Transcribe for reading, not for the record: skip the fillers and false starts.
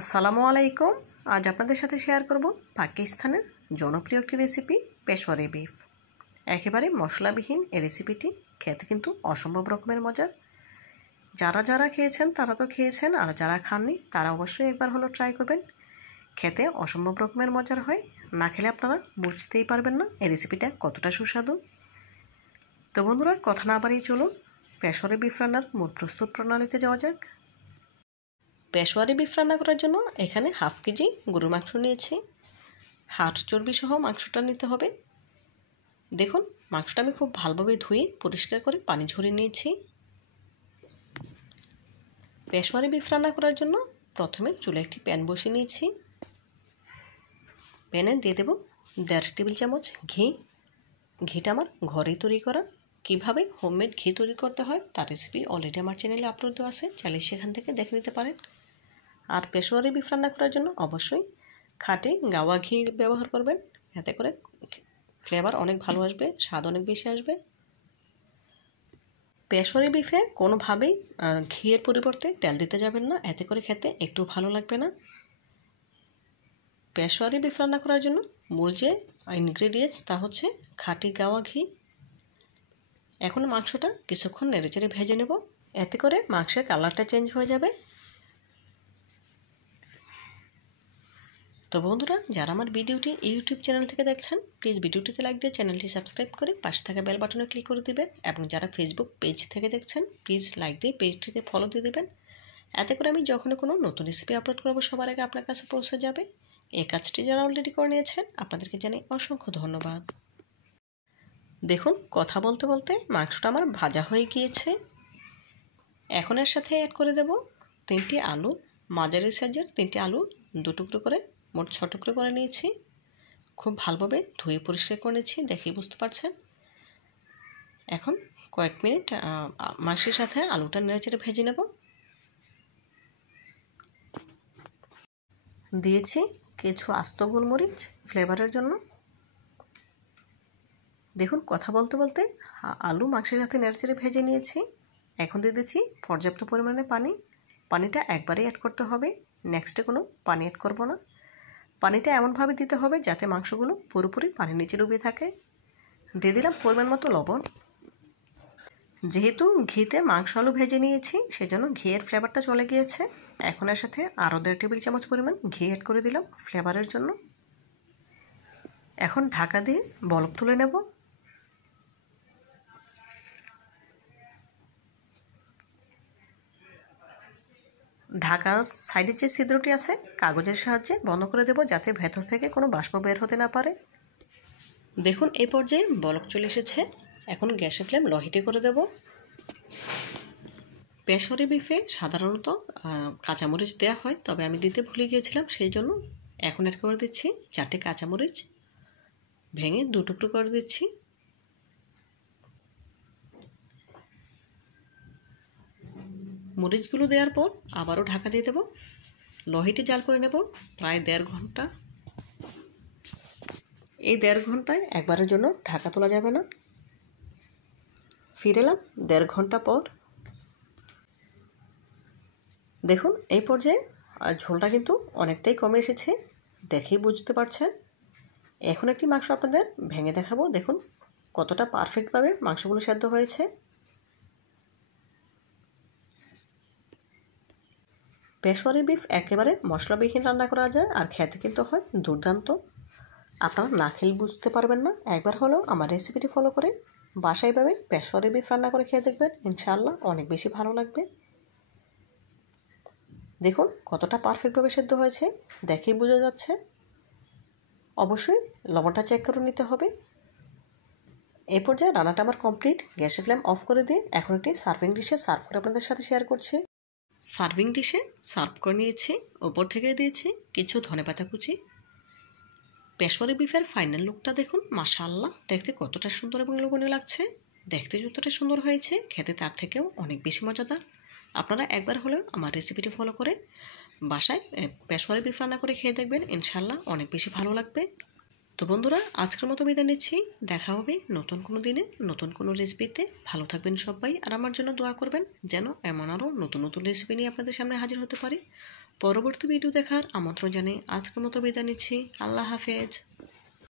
আসসালামু আলাইকুম। আজ আপনাদের সাথে শেয়ার করব পাকিস্তানের জনপ্রিয় একটি রেসিপি পেশোয়ারি বিফ। একেবারে মশলাবিহীন এই রেসিপিটি খেতে কিন্তু অসম্ভব রকমের মজার। যারা যারা খেয়েছেন তারা তো খেয়েছেন, আর যারা খাননি তারা অবশ্যই একবার হলো ট্রাই করবেন। খেতে অসম্ভব রকমের মজার হয়, না খেলে আপনারা বুঝতেই পারবেন না এই রেসিপিটা কতটা সুস্বাদু। তো বন্ধুরা, কথা না বাড়িয়ে চলুন পেশোয়ারি বিফ রান্নার মূল প্রস্তুত প্রণালীতে যাওয়া যাক। পেশোয়ারি বিফ রান্না করার জন্য এখানে হাফ কেজি গরুর মাংস নিয়েছি। হাড় চর্বি সহ মাংসটা নিতে হবে। দেখুন, মাংসটা আমি খুব ভালোভাবে ধুয়ে পরিষ্কার করে পানি ঝরিয়ে নিয়েছি। পেশোয়ারি বিফ রান্না করার জন্য প্রথমে চুলে একটি প্যান বসিয়ে নিয়েছি। প্যানে দিয়ে দেব 1.5 টেবিল চামচ ঘি। ঘিটা আমার ঘরেই তৈরি করা। কিভাবে হোমমেড ঘি তৈরি করতে হয় তার রেসিপি অলরেডি আমার চ্যানেলে আপলোড দেওয়া আছে, চাইলে সেখান থেকে দেখে নিতে পারেন। আর পেশোয়ারি বিফ রান্না করার জন্য অবশ্যই খাঁটি গাওয়া ঘি ব্যবহার করবেন, এতে করে ফ্লেভার অনেক ভালো আসবে, স্বাদ অনেক বেশি আসবে। পেশোয়ারি বিফে কোনোভাবেই ঘিয়ের পরিবর্তে তেল দিতে যাবেন না, এতে করে খেতে একটু ভালো লাগবে না। পেশোয়ারি বিফ রান্না করার জন্য মূল যে ইনগ্রেডিয়েন্টস তা হচ্ছে খাঁটি গাওয়া ঘি। এখন মাংসটা কিছুক্ষণ নেড়েচেড়ে ভেজে নেব, এতে করে মাংসের কালারটা চেঞ্জ হয়ে যাবে। তো বন্ধুরা, যারা আমার ভিডিওটি ইউটিউব চ্যানেল থেকে দেখছেন প্লিজ ভিডিওটিতে লাইক দিয়ে চ্যানেলটি সাবস্ক্রাইব করে পাশে থাকা বেল বাটনে ক্লিক করে দিবেন, এবং যারা ফেসবুক পেজ থেকে দেখছেন প্লিজ লাইক দিয়ে পেজটিতে ফলো দিয়ে দেবেন। এতে করে আমি যখনই কোনো নতুন রেসিপি আপলোড করবো সবার আগে আপনার কাছে পৌঁছে যাবে। এই কাজটি যারা অলরেডি করে নিয়েছেন আপনাদেরকে জানাই অসংখ্য ধন্যবাদ। দেখুন, কথা বলতে বলতে মাংসটা আমার ভাজা হয়ে গিয়েছে। এখন এর সাথে অ্যাড করে দেব 3টি আলু। মাঝারি সাইজের 3টি আলু 2 টুকরো করে, মোট 6 টুকরো করে নিয়েছি। খুব ভালোভাবে ধুয়ে পরিষ্কার করে নিয়েছি, দেখেই বুঝতে পারছেন। এখন কয়েক মিনিট মাংসের সাথে আলুটা নেড়েচেড়ে ভেজে নেব। দিয়েছি কিছু আস্ত গোলমরিচ ফ্লেভারের জন্য। দেখুন, কথা বলতে বলতে আলু মাংসের সাথে নেড়েচেড়ে ভেজে নিয়েছি। এখন দিয়ে দিচ্ছি পর্যাপ্ত পরিমাণে পানি। পানিটা একবারেই অ্যাড করতে হবে, নেক্সটে কোনো পানি অ্যাড করব না। পানিটা এমনভাবে দিতে হবে যাতে মাংসগুলো পুরোপুরি পানির নিচে ডুবে থাকে। দিয়ে দিলাম পরিমাণ মতো লবণ। যেহেতু ঘিতে মাংস আলু ভেজে নিয়েছি সেজন্য ঘিয়ের ফ্লেভারটা চলে গিয়েছে। এখন এর সাথে আরও 1.5 টেবিল চামচ পরিমাণ ঘি অ্যাড করে দিলাম ফ্লেভারের জন্য। এখন ঢাকা দিয়ে বলক তুলে নেব। ঢাকার সাইডের যে ছিদ্রটি আছে কাগজের সাহায্যে বন্ধ করে দেব, যাতে ভেতর থেকে কোনো বাষ্প বের হতে না পারে। দেখুন, এই পর্যায়ে বলক চলে এসেছে। এখন গ্যাসের ফ্লেম লো হিটে করে দেব। পেশোয়ারি বিফে সাধারণত কাঁচামরিচ দেওয়া হয়, তবে আমি দিতে ভুলে গিয়েছিলাম, সেই জন্য এখন অ্যাড করে দিচ্ছি 4টে কাঁচামরিচ ভেঙে 2 টুকরো করে দিচ্ছি। মরিচগুলো দেওয়ার পর আবারও ঢাকা দিয়ে দেব। লো হিটে জাল করে নেব প্রায় 1.5 ঘন্টা। এই 1.5 ঘন্টায় একবারের জন্য ঢাকা তোলা যাবে না। ফিরে এলাম 1.5 ঘন্টা পর। দেখুন, এই পর্যায়ে ঝোলটা কিন্তু অনেকটাই কমে এসেছে, দেখেই বুঝতে পারছেন। এখন একটি মাংস আপনাদের ভেঙে দেখাবো। দেখুন কতটা পারফেক্টভাবে মাংসগুলো সেদ্ধ হয়েছে। পেশোয়ারি বিফ একেবারে মশলাবিহীন রান্না করা যায়, আর খেতে কিন্তু হয় দুর্দান্ত। আপনারা না খেলে বুঝতে পারবেন না। একবার হলেও আমার রেসিপিটি ফলো করে বাসায় ভাবে পেশোয়ারি বিফ রান্না করে খেয়ে দেখবেন, ইনশাআল্লাহ অনেক বেশি ভালো লাগবে। দেখুন কতটা পারফেক্টভাবে সেদ্ধ হয়েছে, দেখেই বোঝা যাচ্ছে। অবশ্যই লবণটা চেক করে নিতে হবে। এই পর্যায়ে রান্নাটা আমার কমপ্লিট। গ্যাসের ফ্লেম অফ করে দিয়ে এখন একটি সার্ভিং ডিশে সার্ভ করে আপনাদের সাথে শেয়ার করছি। সার্ভিং ডিশে সার্ভ করে নিয়েছি, ওপর থেকে দিয়েছি কিছু ধনেপাতা কুচি। পেশোয়ারি বিফের ফাইনাল লুকটা দেখুন, মাশাআল্লাহ, দেখতে কতটা সুন্দর এবং লোভনীয় লাগছে। দেখতে যতটা সুন্দর হয়েছে খেতে তার থেকেও অনেক বেশি মজাদার। আপনারা একবার হলেও আমার রেসিপিটি ফলো করে বাসায় পেশোয়ারি বিফ রান্না করে খেয়ে দেখবেন, ইনশাআল্লাহ অনেক বেশি ভালো লাগবে। তো বন্ধুরা, আজকের মতো বিদায় নিচ্ছি। দেখা হবে নতুন কোনো দিনে নতুন কোনো রেসিপিতে। ভালো থাকবেন সবাই, আর আমার জন্য দোয়া করবেন যেন এমন আরও নতুন নতুন রেসিপি নিয়ে আপনাদের সামনে হাজির হতে পারি। পরবর্তী ভিডিও দেখার আমন্ত্রণ জানিয়ে আজকের মতো বিদায় নিচ্ছি। আল্লাহ হাফেজ।